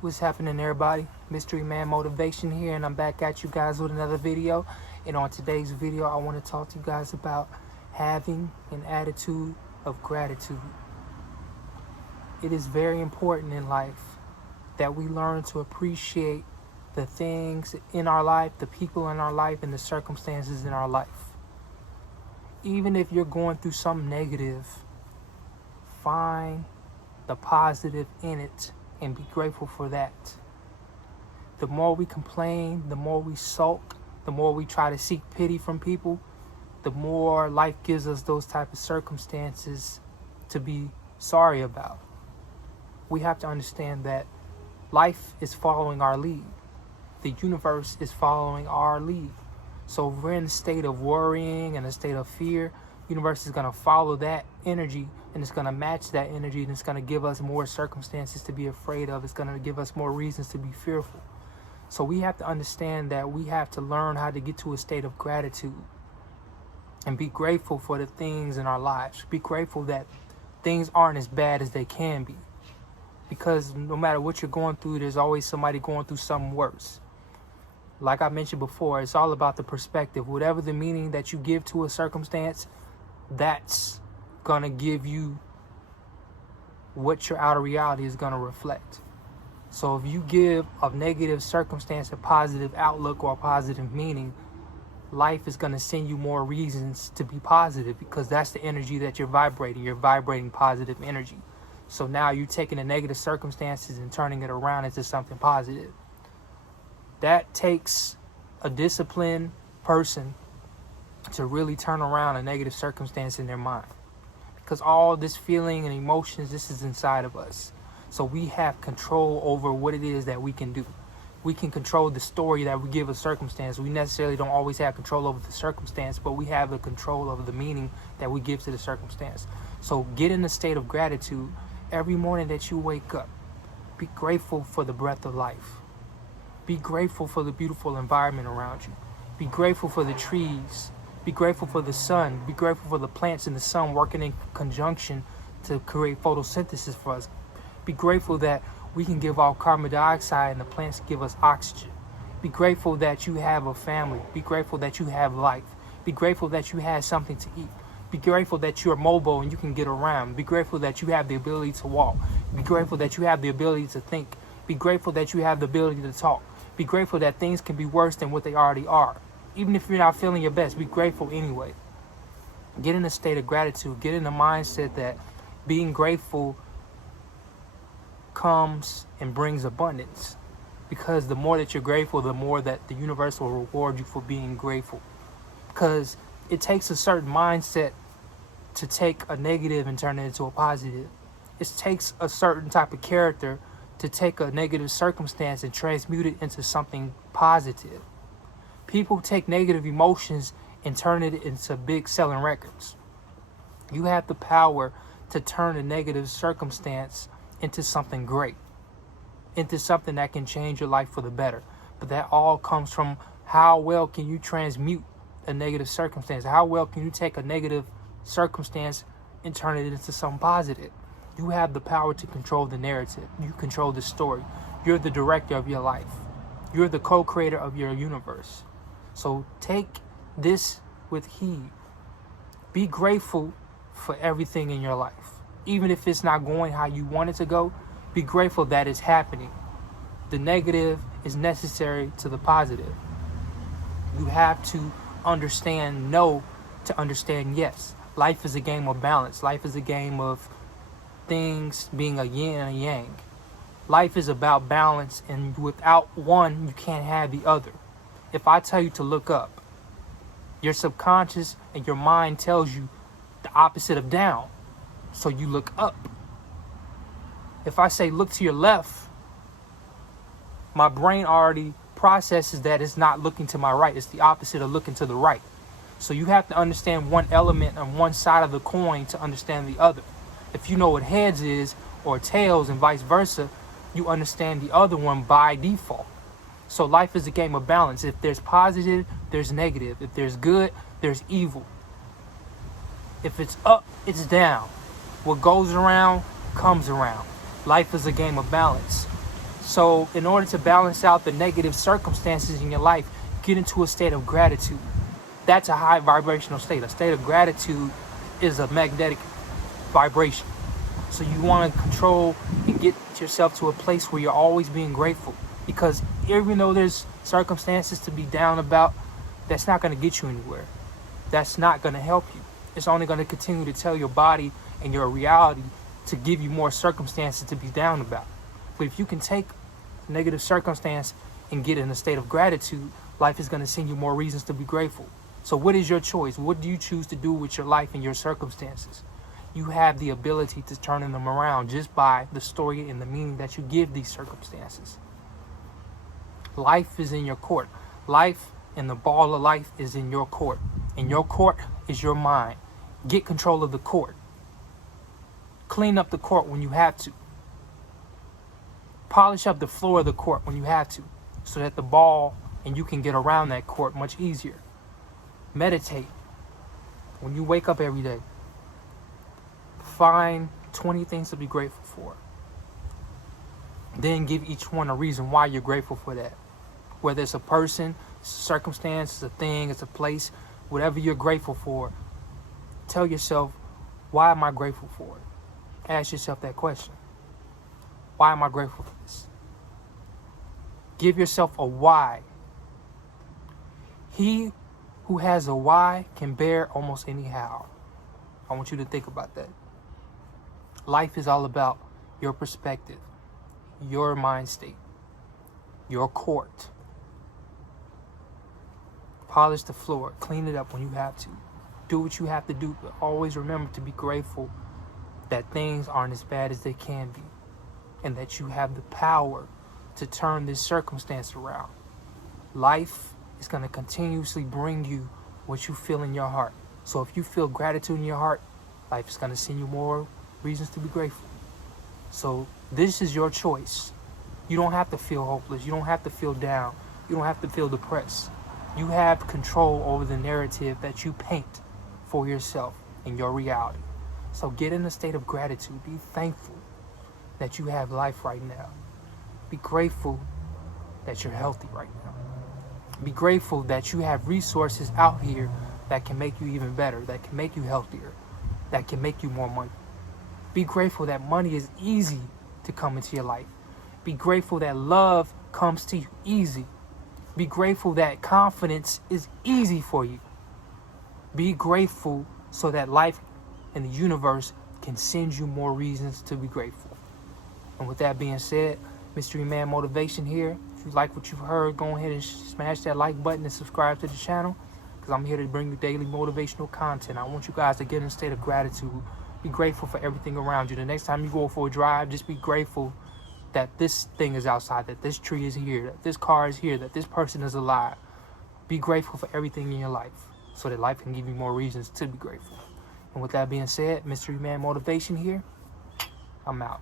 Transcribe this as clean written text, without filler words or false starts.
What's happening, everybody? Mystery Man Motivation here, and I'm back at you guys with another video. And on today's video, I want to talk to you guys about having an attitude of gratitude. It is very important in life that we learn to appreciate the things in our life, the people in our life, and the circumstances in our life. Even if you're going through something negative, find the positive in it and be grateful for that. The more we complain, the more we sulk, the more we try to seek pity from people, the more life gives us those type of circumstances to be sorry about. We have to understand that life is following our lead. The universe is following our lead. So if we're in a state of worrying and a state of fear, the universe is going to follow that energy, and it's going to match that energy, and it's going to give us more circumstances to be afraid of. It's going to give us more reasons to be fearful. So we have to understand that we have to learn how to get to a state of gratitude and be grateful for the things in our lives. Be grateful that things aren't as bad as they can be. Because no matter what you're going through, there's always somebody going through something worse. Like I mentioned before, it's all about the perspective. Whatever the meaning that you give to a circumstance, that's going to give you what your outer reality is going to reflect. So if you give a negative circumstance a positive outlook or a positive meaning, life is going to send you more reasons to be positive, because that's the energy that you're vibrating. You're vibrating positive energy. So now you're taking the negative circumstances and turning it around into something positive. That takes a disciplined person to really turn around a negative circumstance in their mind. Because all this feeling and emotions, this is inside of us. So we have control over what it is that we can do. We can control the story that we give a circumstance. We necessarily don't always have control over the circumstance, but we have the control over the meaning that we give to the circumstance. So get in a state of gratitude every morning that you wake up. Be grateful for the breath of life. Be grateful for the beautiful environment around you. Be grateful for the trees. Be grateful for the sun. Be grateful for the plants in the sun working in conjunction to create photosynthesis for us. Be grateful that we can give off carbon dioxide and the plants give us oxygen. Be grateful that you have a family. Be grateful that you have life. Be grateful that you have something to eat. Be grateful that you're mobile and you can get around. Be grateful that you have the ability to walk. Be grateful that you have the ability to think. Be grateful that you have the ability to talk. Be grateful that things can be worse than what they already are. Even if you're not feeling your best, be grateful anyway. Get in a state of gratitude. Get in a mindset that being grateful comes and brings abundance. Because the more that you're grateful, the more that the universe will reward you for being grateful. Because it takes a certain mindset to take a negative and turn it into a positive. It takes a certain type of character to take a negative circumstance and transmute it into something positive. People take negative emotions and turn it into big selling records. You have the power to turn a negative circumstance into something great, into something that can change your life for the better. But that all comes from how well can you transmute a negative circumstance? How well can you take a negative circumstance and turn it into something positive? You have the power to control the narrative. You control the story. You're the director of your life. You're the co-creator of your universe. So take this with heed. Be grateful for everything in your life. Even if it's not going how you want it to go, be grateful that it's happening. The negative is necessary to the positive. You have to understand no to understand yes. Life is a game of balance. Life is a game of things being a yin and a yang. Life is about balance, and without one, you can't have the other. If I tell you to look up, your subconscious and your mind tells you the opposite of down, so you look up. If I say look to your left, my brain already processes that it's not looking to my right. It's the opposite of looking to the right. So you have to understand one element on one side of the coin to understand the other. If you know what heads is or tails and vice versa, you understand the other one by default. So life is a game of balance. If there's positive, there's negative. If there's good, there's evil. If it's up, it's down. What goes around comes around. Life is a game of balance. So So in order to balance out the negative circumstances in your life, get into a state of gratitude. That's a high vibrational state. A state of gratitude is a magnetic vibration. So you want to control and get yourself to a place where you're always being grateful. Because even though there's circumstances to be down about, that's not going to get you anywhere. That's not going to help you. It's only going to continue to tell your body and your reality to give you more circumstances to be down about. But if you can take a negative circumstance and get in a state of gratitude, life is going to send you more reasons to be grateful. So what is your choice? What do you choose to do with your life and your circumstances? You have the ability to turn them around just by the story and the meaning that you give these circumstances. Life is in your court. Life and the ball of life is in your court. And your court is your mind. Get control of the court. Clean up the court when you have to. Polish up the floor of the court when you have to, so that the ball and you can get around that court much easier. Meditate. When you wake up every day, find 20 things to be grateful for. Then give each one a reason why you're grateful for that. Whether it's a person, circumstance, it's a thing, it's a place, whatever you're grateful for, tell yourself, why am I grateful for it? Ask yourself that question. Why am I grateful for this? Give yourself a why. He who has a why can bear almost any how. I want you to think about that. Life is all about your perspective, your mind state, your court. Polish the floor, clean it up when you have to. Do what you have to do, but always remember to be grateful that things aren't as bad as they can be, and that you have the power to turn this circumstance around. Life is going to continuously bring you what you feel in your heart. So if you feel gratitude in your heart, life is going to send you more reasons to be grateful. So this is your choice. You don't have to feel hopeless. You don't have to feel down. You don't have to feel depressed. You have control over the narrative that you paint for yourself in your reality. So get in a state of gratitude. Be thankful that you have life right now. Be grateful that you're healthy right now. Be grateful that you have resources out here that can make you even better, that can make you healthier, that can make you more money. Be grateful that money is easy to come into your life. Be grateful that love comes to you easy. Be grateful that confidence is easy for you. Be grateful so that life and the universe can send you more reasons to be grateful. And with that being said, Mystery Man Motivation here. If you like what you've heard, go ahead and smash that like button and subscribe to the channel, because I'm here to bring you daily motivational content. I want you guys to get in a state of gratitude. Be grateful for everything around you. The next time you go for a drive, just be grateful that this thing is outside, that this tree is here, that this car is here, that this person is alive. Be grateful for everything in your life, so that life can give you more reasons to be grateful. And with that being said, Mystery Man Motivation here. I'm out.